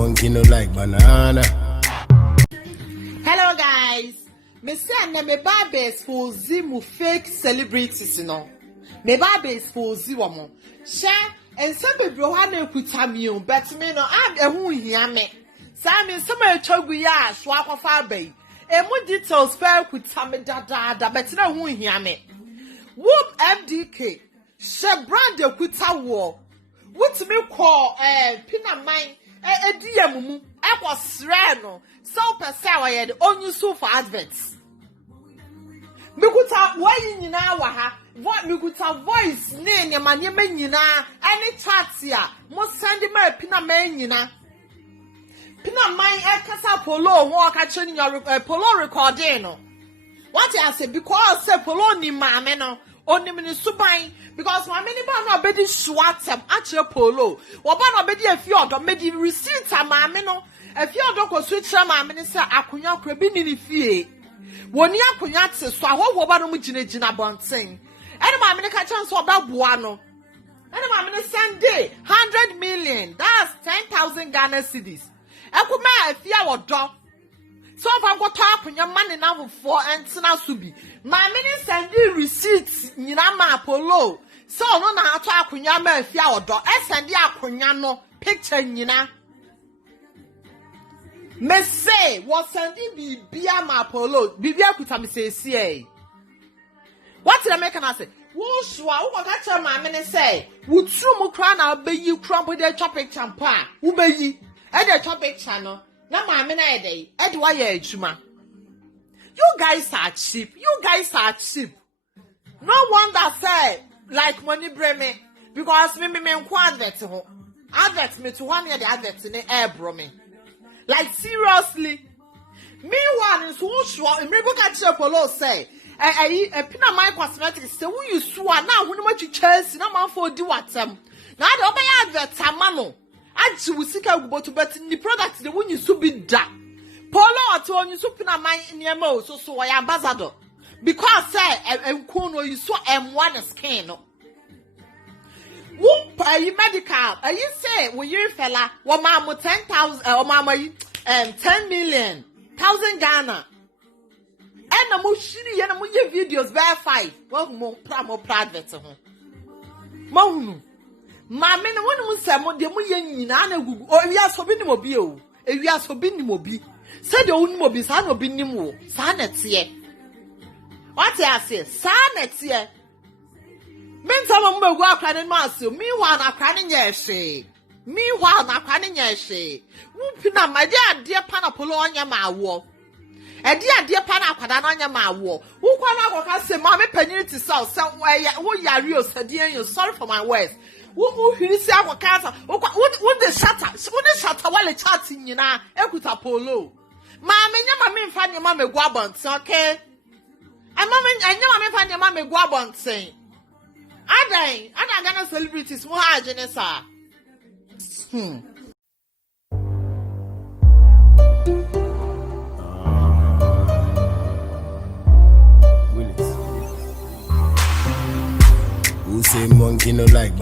monkey no like banana. Hello guys, me say na me barbers for zimu fake celebrities no. Me barbers for ziwamo. Share and some people ha na kuta mi o, but me no am ehu hia me. Sa me some etwagu ya so akwafa bai. Emu details fair kuta me dada, but na hu hia me. Whoop MDK. She brand kuta wo. What me call pina mine ediamumu ekwa sre no so pesa wa ye de onyu so for adverts mikuta wayi nyina wa ha mikuta voice ne manye nyina any chat ya mo send me pina man nyina pina mine ekasa polo ho ka cheni your polo recording no what I say because say polo ni maame no onim ni suban because my many ba no obedi swatem ache polo wo ba no obedi afi odo medi receipt amaame no afi odo ko so kira maame ne se akonya kora bi ni fie woni akonya te so ahwo ba no mu ginagina bonten ene maame ne ka chan so oba boa no ene maame ne Sunday 100 million that's 10,000 Ghana cedis ekuma afi awodo so if I go talk on your money now for and subi. My mini send you receipts nyina ma polo. So no na talk on your man fia or do. Send ya kunyano picture nyina. Me say what sending be bia ma polo. Bibia kuta me say see. What did I make an say? Wo shwa wo ka tell my mini say. Wo tru mu kra na be yi kra bo de chop picture pa. Wo be yi. E de chop picture no. Na maame na ede edwa ya adwuma. You guys are cheap. You guys are cheap. No wonder say like money bring me because me nko advert ho. Advert me to one year the advert ne air me. Like seriously. Meanwhile in so sure me go catch Polo say pina my cosmetics say who you so na hu no ma twitwa na man for di watam. Na de obey advert amano. Aji wusika guboto but the product the when you so be da polo at on you so pina my niema so why ambassador because say enko no you so m1 skin no wo pay medical you say we you fella wo ma mo 10,000 o ma 10 million 1,000 Ghana and na mo shiri ye na mo ye videos verify wo mo private ho mo hunu Mama no wonu nsemo de mu ye nyina na gugu o wi asobi ni mobi o ewi asobi ni mobi se de wonu mobi sa na obi nim wo sa na tie what I say sa na tie menta mo mbagu akra ne ma ase mi wa na akra ne nya hwe mi wa na akra ne nya hwe wu pina ma de ade pa na polo onya ma wo ade pa na akwada na onya ma wo wu kwa na akoka se ma me panyini ti sa wo yare o sadien you sorry for my words Who hisi akwa kasa wo de shata wale chat nyina ekuta polo ma menya ma me mfa nyama megu abonten okay ama menya ma me mfa nyama megu abonten adan Ghana celebrities mo ha agene sa Who say monkey no like